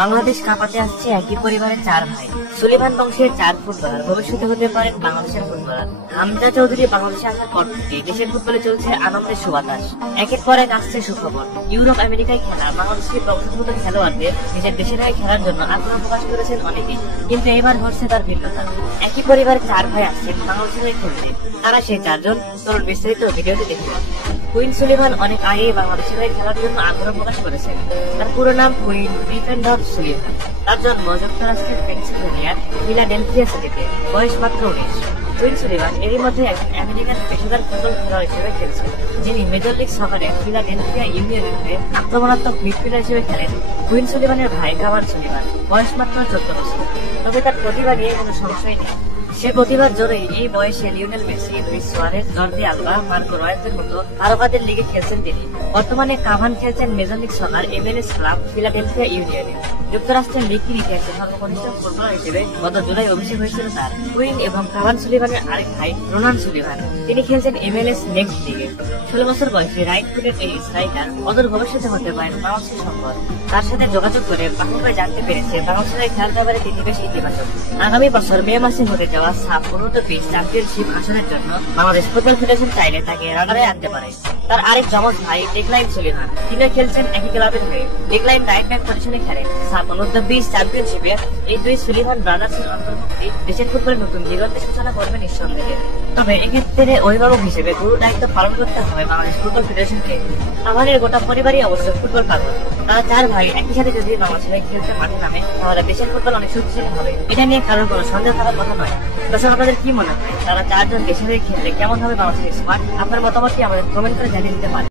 বাংলাদেশ কাঁপাতে আসছে একই পরিবারের চার ভাই। সুলিমান বংশের চার ফুটবলার ভবিষ্যতে হতে পারেন বাংলাদেশের ফুটবলার। হামজা চৌধুরী বাংলাদেশে আসার পর থেকে দেশের ফুটবলে চলছে আনন্দের সুবাতাস। একের পর এক আসছে সুখবর। ইউরোপ আমেরিকায় খেলা বাংলাদেশের বংশোদ্ভূত খেলোয়াড়দের নিজের দেশের হয়ে খেলার জন্য আগ্রহ প্রকাশ করেছেন অনেকেই, কিন্তু এবার ঘটছে তার ভিন্নতা। একই পরিবারের চার ভাই আসছেন বাংলাদেশের হয়ে খেলতে। তারা সেই চারজন, চলুন বিস্তারিত ভিডিওতে দেখুন। কুইন সুলিভান অনেক আগেই বাংলাদেশের হয়ে খেলার জন্য আগ্রহ প্রকাশ করেছেন। তার পুরো নাম কুইন ডিফেন্ডার সুলিভান। তার জন্ম যুক্তরাষ্ট্রের পেনসিলভেনিয়ার ফিলাডেলফিয়া সিটিতে। বয়স মাত্র 19। কুইন সুলিভান এরই মধ্যে একজন আমেরিকান পেশাদার ফুটবল খেলোয়াড় হিসেবে খেলছেন, যিনি মেজর লিগ সকারে ফিলাডেলফিয়া ইউনিয়নের হয়ে আক্রমণাত্মক মিডফিল্ডার হিসেবে খেলেন। কুইন সুলিভানের ভাই কাভান সুলিভান, বয়স মাত্র 14 বছর। তবে তার প্রতিভা নিয়ে কোনো সংশয় নেই। সে প্রতিভার জোরেই এই বয়সে Lionel Messi, Luis Suarez, Jordi Alba, Marco রয়েসের মতো তারকাদের লিগে খেলছেন তিনি। বর্তমানে কাভান খেলছেন major league soccer MLS club Philadelphia ইউনিয়নে। যুক্তরাষ্ট্রের লিগের ইতিহাসে সর্বকনিষ্ঠ ফুটবলার হিসেবে গত জুলাই অভিষেক হয়েছিল তার। কুইন এবং কাভান সুলিভানের আরেক ভাই রোনান সুলিভান, তিনি খেলছেন MLS নেক্সট লিগে। 16 বছর বয়সে রাইট ফুটের এই স্ট্রাইকার অদূর ভবিষ্যতে হতে পারেন বাংলাদেশের সম্পদ। তার সাথে যোগাযোগ করে বাংলায় জানতে পেরেছে বাংলাদেশের খেলার ব্যাপারে তিনি বেশ ইতিবাচক। আগামী বছর মে মাসে হতে যাওয়া সাফ উন্নত পিচ চ্যাম্পিয়নশিপ আসনের জন্য বাংলাদেশ ফুটবল ফেডারেশন চাইলে তাকে রাডারে আনতে পারে। তার আরেক যমজ ভাই ডেকলাইন সুলিভান, তিনি খেলছেন একই ক্লাবের হয়ে। ডেকলাইন রাইট ব্যাক পজিশনে খেলেন। সাফ অনূর্ধ্ব 20 চ্যাম্পিয়নশিপে এই দুই সুলিভান ব্রাদার্সের অন্তর্ভুক্তি দেশের ফুটবলের নতুন দিগন্তের সূচনা করবে নিঃসন্দেহে। তবে এক্ষেত্রে অভিভাবক হিসেবে গুরু দায়িত্ব পালন করতে হবে বাংলাদেশ ফুটবল ফেডারেশনকে। আমাদের গোটা পরিবারই অবশ্য ফুটবল পাগল। তারা চার ভাই একই সাথে যদি বাংলাদেশে খেলতে মাঠে নামে, তাহলে দেশের ফুটবল অনেক শক্তিশালী হবে। এটা নিয়ে কারোর কোনো সন্দেহ থাকার কথা নয়। দর্শক, আপনাদের কি মনে হয় তারা চারজন দেশে হয়ে খেললে কেমন হবে বাংলাদেশের স্কোয়াড? আপনার মতামতটি আমাদের কমেন্ট করে জানিয়ে দিতে পারেন।